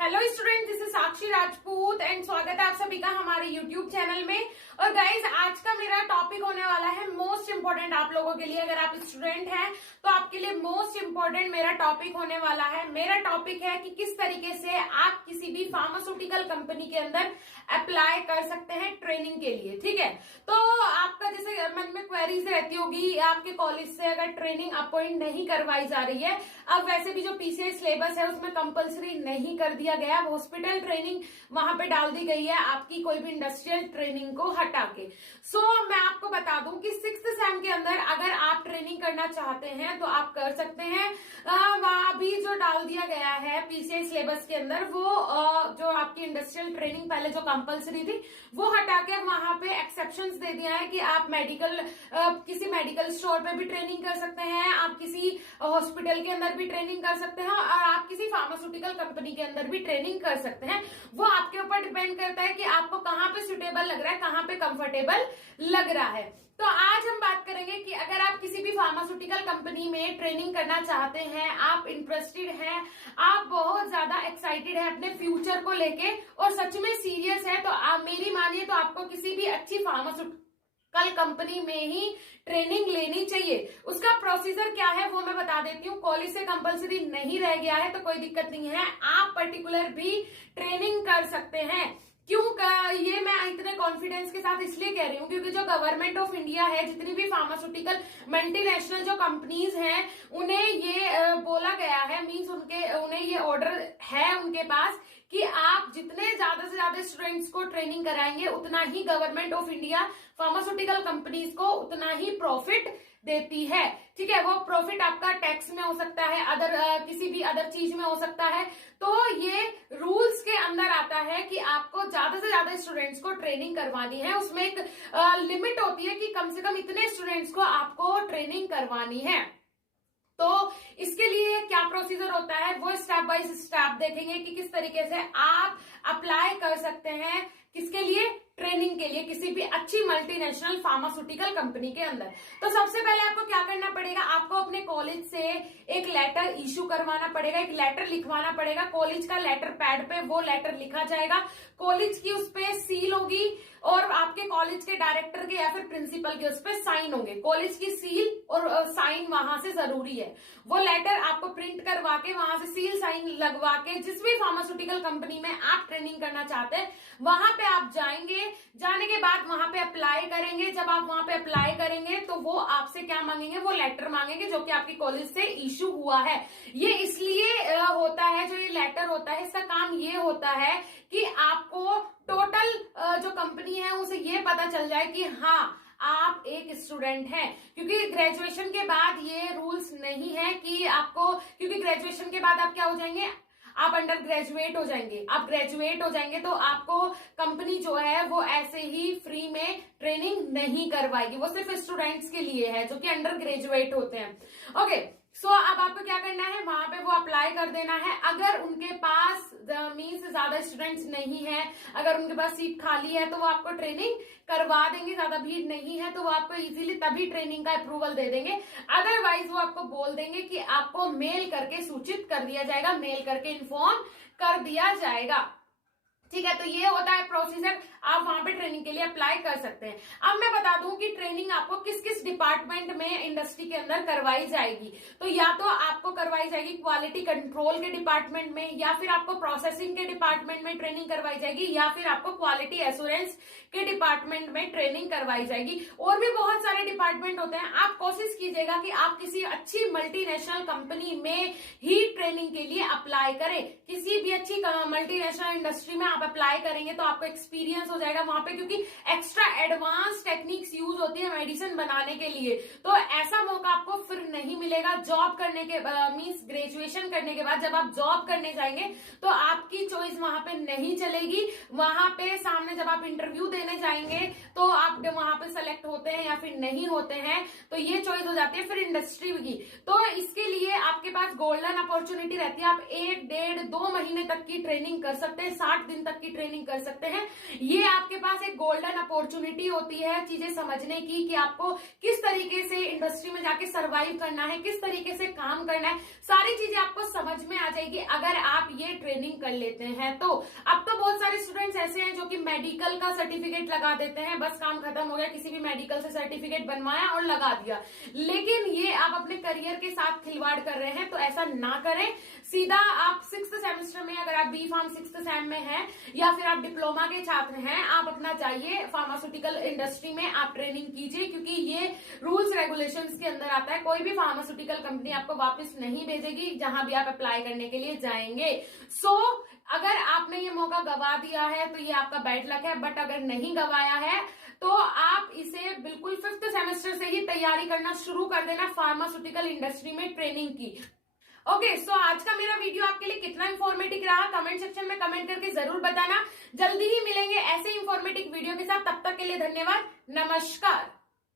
Hello student, this is Sakshi Rajput and स्वागत है आप सभी का हमारे यूट्यूब चैनल में। और गाइज, आज का मेरा टॉपिक होने वाला है मोस्ट इम्पोर्टेंट आप लोगों के लिए। अगर आप स्टूडेंट हैं तो आपके लिए मोस्ट इम्पोर्टेंट मेरा टॉपिक होने वाला है। मेरा टॉपिक है कि किस तरीके से आप किसी भी फार्मास्यूटिकल कंपनी के अंदर अप्लाई कर सकते हैं ट्रेनिंग के लिए। ठीक है, तो आपका जैसे मन में क्वेरीज रहती होगी, आपके कॉलेज से अगर ट्रेनिंग अपॉइंट नहीं करवाई जा रही है, अब वैसे भी जो पीसीआई सिलेबस है उसमें कंपलसरी नहीं कर दिया गया, हॉस्पिटल ट्रेनिंग वहां पे डाल दी गई है आपकी कोई भी इंडस्ट्रियल ट्रेनिंग को हटा के। मैं आपको बता दूं कि 6th सेम के अंदर अगर आप ट्रेनिंग करना चाहते हैं तो आप कर सकते हैं। वहां भी जो डाल दिया गया है पीसीआई सिलेबस के अंदर, वो जो आपकी इंडस्ट्रियल ट्रेनिंग पहले जो कंपलसरी थी वो हटा के वहां पे एक्सेप्शंस दे दिया है कि आप किसी मेडिकल स्टोर पे भी ट्रेनिंग कर सकते हैं, आप किसी हॉस्पिटल के अंदर भी ट्रेनिंग कर सकते हैं और आप किसी फार्मास्यूटिकल कंपनी के अंदर भी ट्रेनिंग कर सकते हैं। वो आपके ऊपर डिपेंड करता है कि आपको कहाँ पे सुटेबल लग रहा है, कहाँ पे कंफर्टेबल लग रहा है। तो आज हम बात करेंगे कि अगर आप किसी भी फार्मास्यूटिकल कंपनी में ट्रेनिंग करना चाहते हैं, आप इंटरेस्टेड हैं, आप बहुत ज्यादा एक्साइटेड है अपने फ्यूचर को लेके और सच में सीरियस है, तो आप मेरी मानिए तो आपको किसी भी अच्छी फार्मास्यूटिकल कंपनी में ही ट्रेनिंग लेनी चाहिए। उसका प्रोसीजर क्या है वो मैं बता देती हूँ। कॉलेज से कंपलसरी नहीं रह गया है तो कोई दिक्कत नहीं है, आप पर्टिकुलर भी ट्रेनिंग कर सकते हैं। क्यों ये मैं इतने कॉन्फिडेंस के साथ इसलिए कह रही हूँ क्योंकि जो गवर्नमेंट ऑफ इंडिया है, जितनी भी फार्मास्यूटिकल मल्टीनेशनल जो कंपनीज हैं, उन्हें ये बोला गया है, मींस उन्हें ये ऑर्डर है उनके पास कि आप जितने ज्यादा से ज्यादा स्टूडेंट्स को ट्रेनिंग कराएंगे उतना ही government of India pharmaceutical companies को उतना ही प्रॉफिट देती है। ठीक है, वो प्रॉफिट आपका टैक्स में हो सकता है, किसी भी अदर चीज में हो सकता है। तो ये रूल्स के अंदर आता है कि आपको ज्यादा से ज्यादा स्टूडेंट्स को ट्रेनिंग करवानी है। उसमें एक लिमिट होती है कि कम से कम इतने स्टूडेंट्स को आपको ट्रेनिंग करवानी है। तो इसके लिए क्या प्रोसीजर होता है वो स्टेप बाय स्टेप देखेंगे कि किस तरीके से आप अप्लाई कर सकते हैं, किसके लिए, ट्रेनिंग के लिए किसी भी अच्छी मल्टीनेशनल फार्मास्यूटिकल कंपनी के अंदर। तो सबसे पहले आपको क्या करना पड़ेगा, आपको अपने कॉलेज से एक लेटर इशू करवाना पड़ेगा, एक लेटर लिखवाना पड़ेगा। कॉलेज का लेटर पैड पे वो लेटर लिखा जाएगा, कॉलेज की उस पे सील होगी और आपके कॉलेज के डायरेक्टर के या फिर प्रिंसिपल के उस पे साइन होंगे। कॉलेज की सील और साइन वहां से जरूरी है। वो लेटर आपको प्रिंट करवा के वहां से सील साइन लगवा के जिस भी फार्मास्यूटिकल कंपनी में आप ट्रेनिंग करना चाहते हैं वहां पे आप जाएंगे। जाने के बाद वहां पे अप्लाई करेंगे। जब आप वहां पे अप्लाई करेंगे तो वो आपसे क्या मांगेंगे, वो लेटर मांगेंगे जो कि आपकी कॉलेज से इशू हुआ है। ये इसलिए होता है, जो ये लेटर होता है इसका काम ये होता है कि आपको टोटल जो कंपनी है उसे ये पता चल जाए कि हाँ आप एक स्टूडेंट हैं। क्योंकि ग्रेजुएशन के बाद ये रूल्स नहीं है कि आपको, क्योंकि ग्रेजुएशन के बाद आप क्या हो जाएंगे, आप अंडर ग्रेजुएट हो जाएंगे। आप ग्रेजुएट हो जाएंगे तो आपको कंपनी जो है वो ऐसे ही फ्री में ट्रेनिंग नहीं करवाएगी, वो सिर्फ स्टूडेंट्स के लिए है जो कि अंडर ग्रेजुएट होते हैं। ओके, अब आपको क्या करना है, वहां पे वो अप्लाई कर देना है। अगर उनके पास मीन्स ज्यादा स्टूडेंट्स नहीं है, अगर उनके पास सीट खाली है तो वो आपको ट्रेनिंग करवा देंगे। ज्यादा भीड़ नहीं है तो वो आपको इजीली तभी ट्रेनिंग का अप्रूवल दे देंगे। अदरवाइज वो आपको बोल देंगे कि आपको मेल करके सूचित कर दिया जाएगा, मेल करके इन्फॉर्म कर दिया जाएगा। ठीक है, तो ये होता है प्रोसीजर, आप वहां पे ट्रेनिंग के लिए अप्लाई कर सकते हैं। अब मैं बता दूं कि ट्रेनिंग आपको किस किस डिपार्टमेंट में इंडस्ट्री के अंदर करवाई जाएगी। तो या तो आपको करवाई जाएगी क्वालिटी कंट्रोल के डिपार्टमेंट में, या फिर आपको प्रोसेसिंग के डिपार्टमेंट में ट्रेनिंग करवाई जाएगी, या फिर आपको क्वालिटी एश्योरेंस के डिपार्टमेंट में ट्रेनिंग करवाई जाएगी। और भी बहुत सारे डिपार्टमेंट होते हैं। आप कोशिश कीजिएगा कि आप किसी अच्छी मल्टीनेशनल कंपनी में ही ट्रेनिंग के लिए अप्लाई करें। किसी भी अच्छी मल्टीनेशनल इंडस्ट्री में अप्लाई करेंगे तो आपको एक्सपीरियंस हो जाएगा वहां पे, क्योंकि एक्स्ट्रा एडवांस टेक्निक्स यूज होती है मेडिसिन बनाने के लिए। तो ऐसा मौका आपको फिर नहीं मिलेगा। जॉब करने के मींस ग्रेजुएशन करने के बाद जब आप जॉब करने जाएंगे तो आपकी चॉइस चॉइस वहां पे नहीं चलेगी। वहां पे सामने जब आप इंटरव्यू देने जाएंगे तो आप वहां पे सेलेक्ट होते हैं या फिर नहीं होते हैं, तो ये चॉइस हो जाती है फिर इंडस्ट्री की। तो इसके लिए आपके पास गोल्डन अपॉर्चुनिटी रहती है। आप 1-1.5-2 महीने तक की ट्रेनिंग कर सकते हैं, 60 दिन तक की ट्रेनिंग कर सकते हैं। ये आपके पास एक गोल्डन अपॉर्चुनिटी होती है चीजें समझने की कि आपको किस तरीके से इंडस्ट्री में जाके सरवाइव करना है, किस तरीके से काम करना है, सारी चीजें आपको समझ में आ जाएगी अगर आप ये ट्रेनिंग कर लेते हैं। तो अब तो बहुत सारे स्टूडेंट्स ऐसे हैं जो कि मेडिकल का सर्टिफिकेट लगा देते हैं, बस काम खत्म हो गया, किसी भी मेडिकल से सर्टिफिकेट बनवाया और लगा दिया। लेकिन ये आप अपने करियर के साथ खिलवाड़ कर रहे हैं, तो ऐसा ना करें। सीधा आप 6th सेमेस्टर में, अगर आप बी फार्म 6th सेम में हैं या फिर आप डिप्लोमा के छात्र हैं, आप अपना जाइए फार्मास्यूटिकल इंडस्ट्री में आप ट्रेनिंग कीजिए, क्योंकि ये रूल्स रेगुलेशंस के अंदर आता है। कोई भी फार्मास्यूटिकल कंपनी आपको वापस नहीं भेजेगी जहां भी आप अप्लाई करने के लिए जाएंगे। सो अगर आपने ये मौका गवा दिया है तो ये आपका बैड लक है, बट अगर नहीं गवाया है तो आप इसे बिल्कुल 5th सेमेस्टर से ही तैयारी करना शुरू कर देना फार्मास्यूटिकल इंडस्ट्री में ट्रेनिंग की। ओके, सो आज का मेरा वीडियो आपके लिए कितना इंफॉर्मेटिव रहा कमेंट सेक्शन में कमेंट करके जरूर बताना। जल्दी ही मिलेंगे ऐसे इंफॉर्मेटिव वीडियो के साथ, तब तक के लिए धन्यवाद, नमस्कार।